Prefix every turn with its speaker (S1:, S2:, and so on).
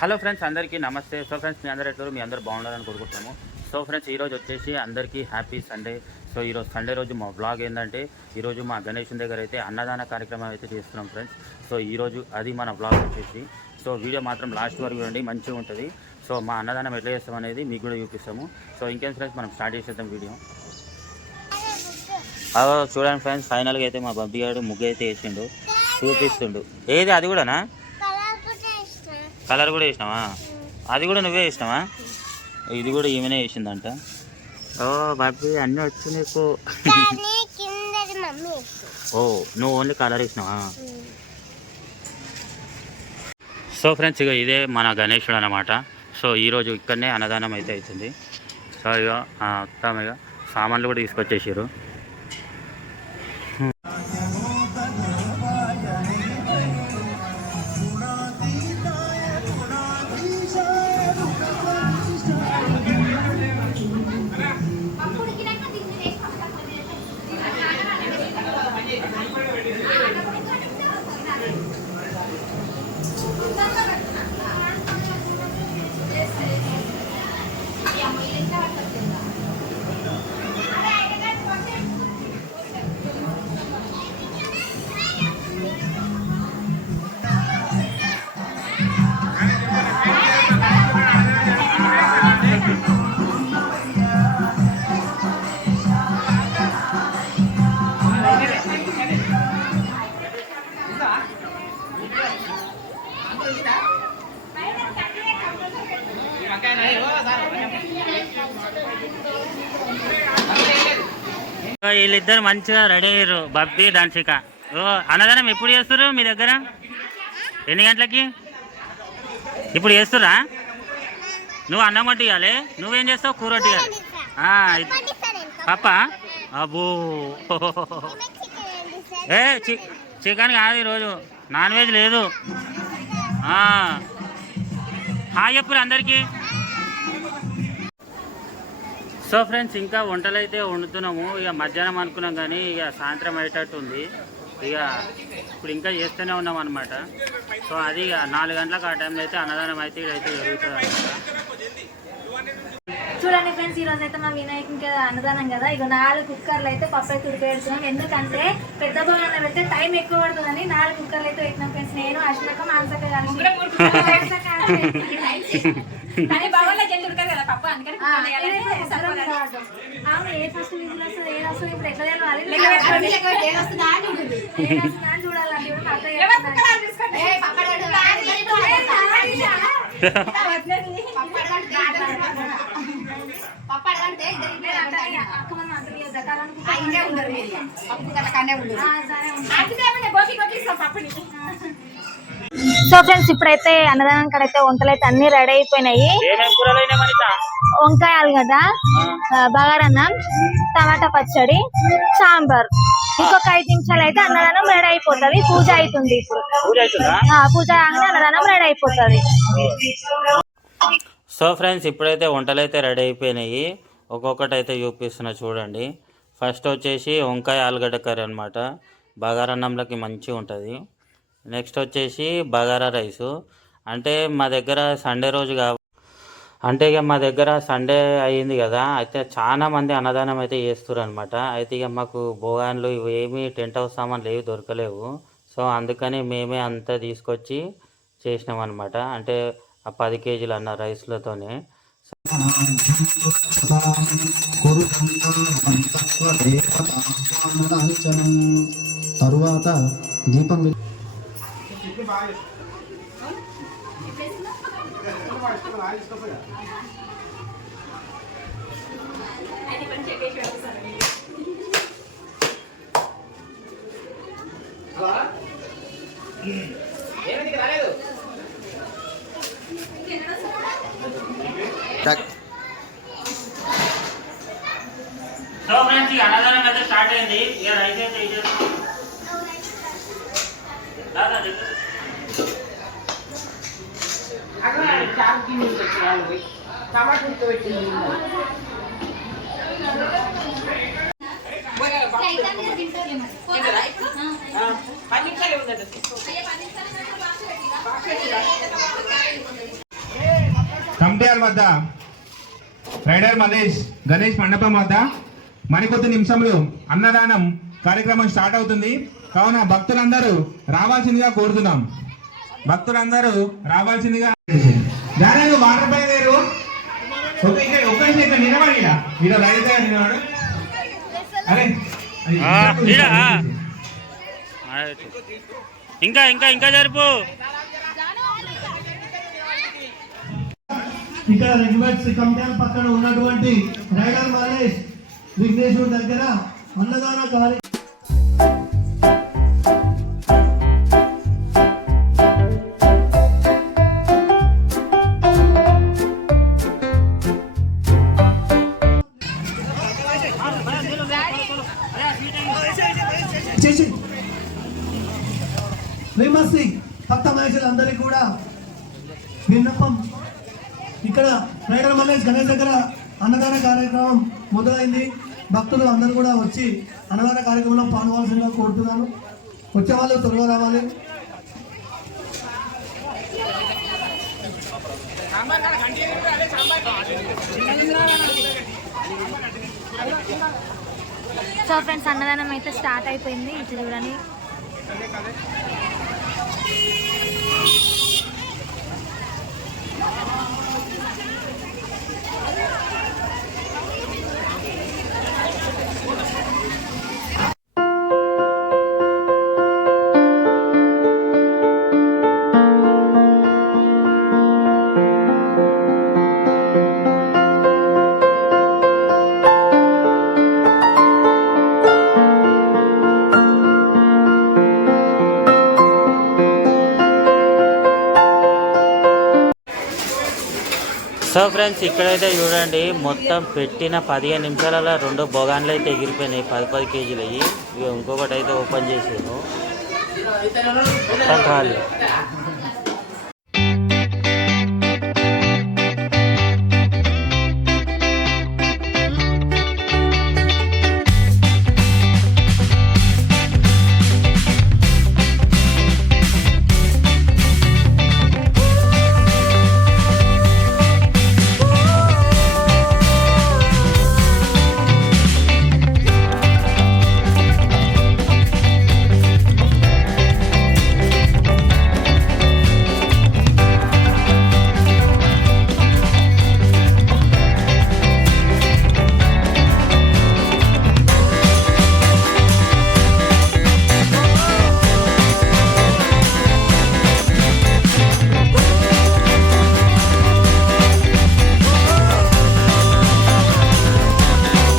S1: Hello friends అందరికీ నమస్తే. So friends మీ అందరూ ఎట్లా మీ అందరూ బాగుండాలని కోరుకుంటున్నాము. సో ఫ్రెండ్స్ ఈరోజు వచ్చేసి అందరికీ హ్యాపీ సండే. సో ఈరోజు సండే రోజు మా బ్లాగ్ ఏంటంటే ఈరోజు మా గణేష్ దగ్గర అయితే అన్నదాన కార్యక్రమం అయితే చేస్తున్నాం ఫ్రెండ్స్. సో ఈరోజు అది మన బ్లాగ్ వచ్చేసి. సో వీడియో మాత్రం లాస్ట్ వరకు చూడండి మంచిగా ఉంటుంది. సో మా అన్నదానం ఎట్లా చేస్తాం అనేది మీకు కూడా చూపిస్తాము. సో ఇంకేం ఫ్రెండ్స్ మనం స్టార్ట్ చేసేద్దాం వీడియో. చూడండి ఫ్రెండ్స్ ఫైనల్గా అయితే మా బబ్బీ గారు ముగ్గు అయితే వేసిండు. చూపిస్తుండు. ఏది అది కూడానా? కలర్ కూడా వేసినావా? అది కూడా నువ్వే వేసినావా? ఇది కూడా ఈమెనే వేసిందంట. ఓ బాబీ అన్నీ వచ్చు నీకు.
S2: కానీ కిందది మమ్మీ
S1: ఓ నువ్వు ఓన్లీ కలర్ వేసినావా? సో ఫ్రెండ్స్ ఇక ఇదే మన గణేశుడు అనమాట సో ఈరోజు ఇక్కడనే అన్నదానం అయితే అవుతుంది. సో ఇక ఆ, మొత్తం ఇక సామాన్లు కూడా తీసుకొచ్చేసారు వీళ్ళిద్దరు మంచిగా రెడీ అయ్యారు. బబ్బి దాంచిక. ఓ అన్నదానం ఎప్పుడు చేస్తారు మీ దగ్గర? ఎన్ని గంటలకి? ఇప్పుడు చేస్తురా నువ్వు అన్నం వంట ఇవ్వాలి నువ్వేం చేస్తావు? కూర వంట ఇవ్వాలి పాప? అబ్బో. ఏ చికెన్ కాదు ఈరోజు. నాన్ వెజ్ లేదు. హాయ్ చెప్పురు అందరికీ. సో ఫ్రెండ్స్ ఇంకా వంటలు అయితే వండుతున్నాము. ఇక మధ్యాహ్నం అనుకున్నాం కానీ ఇక సాయంత్రం అయ్యేటట్టు ఉంది. ఇక ఇప్పుడు ఇంకా చేస్తూనే ఉన్నాం అనమాట సో అది ఇక నాలుగు గంటలకు ఆ టైంలో అయితే అన్నదానం అయితే ఇదైతే జరుగుతుంది అనమాట
S3: చూడండి ఫ్రెండ్స్ ఈ రోజు అయితే మా వినాయకునికి అన్నదానం కదా. ఇక నాలుగు కుక్కర్లు అయితే పప్పు అయితే ఉడిపెడుతున్నాం ఎందుకంటే పెద్ద భవనంలో పెడితే టైం ఎక్కువ పడుతుందని నాలుగు కుక్కర్లు అయితే పెట్టినాం ఫ్రెండ్స్. నేను అశ్వక మానసక
S4: కానీ వెళ్ళి ఉడకదు కదా పప్పు అందుకని
S3: ఏ ఫస్ట్ విజిల్ వస్తుంది ఏది వస్తుంది ఇప్పుడు ఎట్లా తెలవాలి. ఏది వస్తుందా అని చూడాలంటే ఇప్పుడు మా అత్తయ్య
S4: ఎవరు
S3: చెప్తున్నారు.
S4: కుక్కరాలు తీసుకోండి?
S3: నేను అంటాను, అక్క మనం అంత తీయొద్దా? కారణం కుక్కర్ ఆ, సరే ఉంది.
S4: అందుకే ఏమన్నా గోకి గోకి ఇస్తాం పప్పుని.
S3: సో ఫ్రెండ్స్ ఇప్పుడైతే అన్నదానం కాడ అయితే వంటలు అయితే అన్ని రెడీ అయిపోయినాయి. వంకాయ ఆలుగడ్డ బగారన్నం టమాటా పచ్చడి సాంబార్. ఇంకొక ఐదు నిమిషాలు అయితే అన్నదానం రెడీ అయిపోతుంది. పూజ అవుతుంది ఇప్పుడు.
S1: పూజ అవుతుందా
S3: ఆ, పూజ కాగానే అన్నదానం రెడీ అయిపోతుంది.
S1: సో ఫ్రెండ్స్ ఇప్పుడైతే వంటలు అయితే రెడీ అయిపోయినాయి. ఒక్కొక్కటి అయితే చూపిస్తున్నా చూడండి. ఫస్ట్ వచ్చేసి వంకాయ ఆలుగడ్డ కర్రీ అనమాట బగారన్నంలోకి మంచిగా ఉంటుంది నెక్స్ట్ వచ్చేసి బగారా రైసు. అంటే మా దగ్గర సండే రోజు కా అంటే ఇక మా దగ్గర సండే అయ్యింది కదా అయితే చాలా మంది అన్నదానం అయితే చేస్తారు అనమాట అయితే ఇక మాకు భోగాన్లు ఇవి ఏమీ టెంట్ హౌస్ సామాన్లు ఏవి దొరకలేవు. సో అందుకని మేమే అంతా తీసుకొచ్చి చేసినాం అనమాట అంటే ఆ పది కేజీలు అన్న రైస్లతోనే.
S5: తరువాత దీపం వెలిగి-
S1: సో ఫ్రెండ్స్ ఇక అన్నదానం అయితే స్టార్ట్ అయింది. ఇక రైస్ అయితే ఇచ్చేస్తాం దాదా
S4: పది ఉందండి
S5: కమిటీఆర్ వద్ద రైడర్ మలేష్ గణేష్ మండపం వద్ద మరికొద్ది నిమిషంలో అన్నదానం కార్యక్రమం స్టార్ట్ అవుతుంది. కావున భక్తులందరూ రావాల్సిందిగా కోరుతున్నాం. భక్తులందరూ రావాల్సిందిగా దాని వాటర్ ఒక ఇక్కడ ఇక్కడ నిలబడి రైతు గారు నిలబడు అరే
S1: ఆ. ఇంకా ఇంకా ఇంకా జరుపు.
S6: ఇక్కడ రెగ్యుమెంట్స్ కంపెనీ పక్కన ఉన్నటువంటి రైడర్ మలేష్ విఘ్నేశ్వర్ దగ్గర అన్నదాన కార్య చేసి. విమర్శి భక్త మహేషులందరికీ కూడా విన్నపం. ఇక్కడ రైడర్ మల్లేష్ గణేష్ దగ్గర అన్నదాన కార్యక్రమం మొదలైంది. భక్తులు అందరూ కూడా వచ్చి అన్నదాన కార్యక్రమంలో పాల్గొవాల్సిందిగా కోరుతున్నాను. వచ్చే వాళ్ళు త్వరగా రావాలి.
S3: సో ఫ్రెండ్స్ అన్నదానం అయితే స్టార్ట్ అయిపోయింది. ఇటు చూడండి.
S1: సో ఫ్రెండ్స్ ఇక్కడైతే చూడండి మొత్తం పెట్టిన పదిహేను నిమిషాలలో రెండు బొగాన్లు అయితే ఎగిరిపోయినాయి పది పది కేజీలు అయ్యి. ఇంకొకటి అయితే ఓపెన్ చేసాను ఖాళీ